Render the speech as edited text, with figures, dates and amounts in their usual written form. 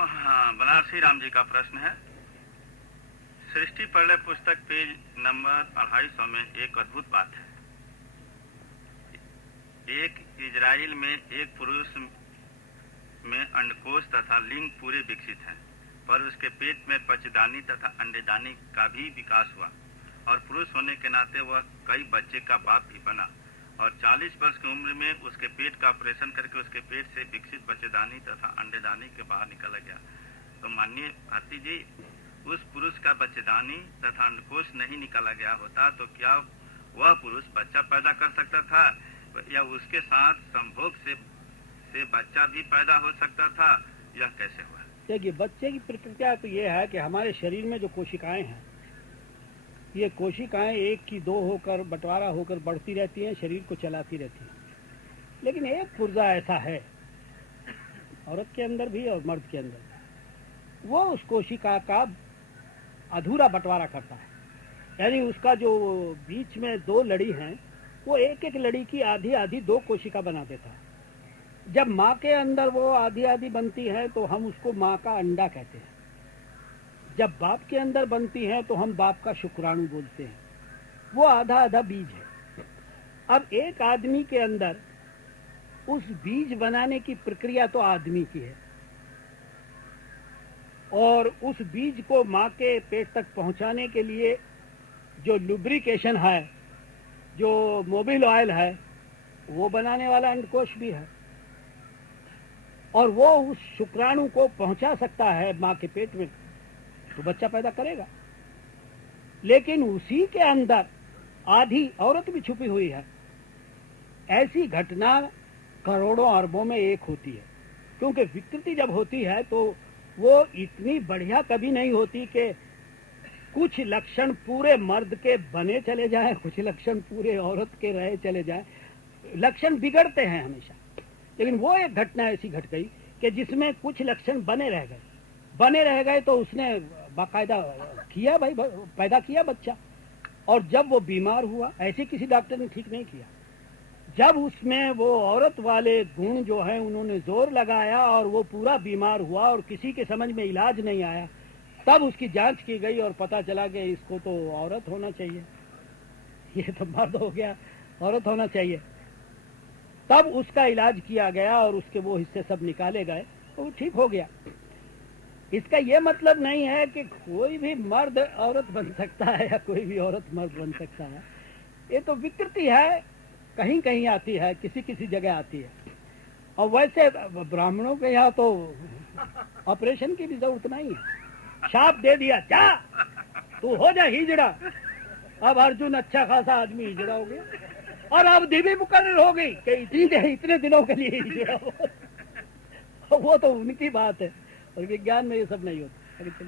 बनारसी राम जी का प्रश्न है। सृष्टि प्रलय पुस्तक पेज नंबर 250 में एक अद्भुत बात है। एक इजराइल में एक पुरुष में अंडकोश तथा लिंग पूरे विकसित हैं, पर उसके पेट में बच्चेदानी तथा अंडेदानी का भी विकास हुआ और पुरुष होने के नाते वह कई बच्चे का बाप भी बना और 40 वर्ष की उम्र में उसके पेट का ऑपरेशन करके उसके पेट से विकसित बच्चेदानी तथा अंडेदानी के बाहर निकला गया। तो माननीय भारती जी, उस पुरुष का बच्चेदानी तथा अंडकोश नहीं निकाला गया होता तो क्या वह पुरुष बच्चा पैदा कर सकता था या उसके साथ संभोग से बच्चा भी पैदा हो सकता था? यह कैसे हुआ? देखिए, बच्चे की प्रक्रिया तो ये है कि हमारे शरीर में जो कोशिकाएं हैं, ये कोशिकाएं एक की दो होकर बंटवारा होकर बढ़ती रहती हैं, शरीर को चलाती रहती हैं। लेकिन एक पुर्जा ऐसा है औरत के अंदर भी और मर्द के अंदर, वो उस कोशिका का अधूरा बंटवारा करता है। यानी उसका जो बीच में दो लड़ी हैं, वो एक एक लड़ी की आधी आधी दो कोशिका बना देता है। जब माँ के अंदर वो आधी आधी बनती है तो हम उसको माँ का अंडा कहते हैं। जब बाप के अंदर बनती है तो हम बाप का शुक्राणु बोलते हैं। वो आधा आधा बीज है। अब एक आदमी के अंदर उस बीज बनाने की प्रक्रिया तो आदमी की है और उस बीज को माँ के पेट तक पहुंचाने के लिए जो लुब्रिकेशन है, जो मोबिल ऑयल है, वो बनाने वाला अंडकोश भी है और वो उस शुक्राणु को पहुंचा सकता है माँ के पेट में, तो बच्चा पैदा करेगा। लेकिन उसी के अंदर आधी औरत भी छुपी हुई है। ऐसी घटना करोड़ों अरबों में एक होती है, क्योंकि विकृति जब होती है तो वो इतनी बढ़िया कभी नहीं होती कि कुछ लक्षण पूरे मर्द के बने चले जाएं, कुछ लक्षण पूरे औरत के रहे चले जाएं। लक्षण बिगड़ते हैं हमेशा। लेकिन वो एक घटना ऐसी घट गई कि जिसमें कुछ लक्षण बने रह गए तो उसने बाकायदा किया, भाई पैदा किया बच्चा। और जब वो बीमार हुआ, ऐसे किसी डॉक्टर ने ठीक नहीं किया। जब उसमें वो औरत वाले गुण जो हैं उन्होंने जोर लगाया और वो पूरा बीमार हुआ और किसी के समझ में इलाज नहीं आया, तब उसकी जांच की गई और पता चला कि इसको तो औरत होना चाहिए, ये तो मर्द हो गया, औरत होना चाहिए। तब उसका इलाज किया गया और उसके वो हिस्से सब निकाले गए तो वो ठीक हो गया। इसका ये मतलब नहीं है कि कोई भी मर्द औरत बन सकता है या कोई भी औरत मर्द बन सकता है। ये तो विकृति है, कहीं कहीं आती है, किसी किसी जगह आती है। और वैसे ब्राह्मणों के यहाँ तो ऑपरेशन की भी जरूरत नहीं है। शाप दे दिया, जा तू हो जा हिजड़ा। अब अर्जुन अच्छा खासा आदमी हिजड़ा हो गया और अब भी मुकर्रर हो गई कि इतने दिनों के लिए हिजड़ा हो। वो तो उनकी बात है और विज्ञान में ये सब नहीं होता।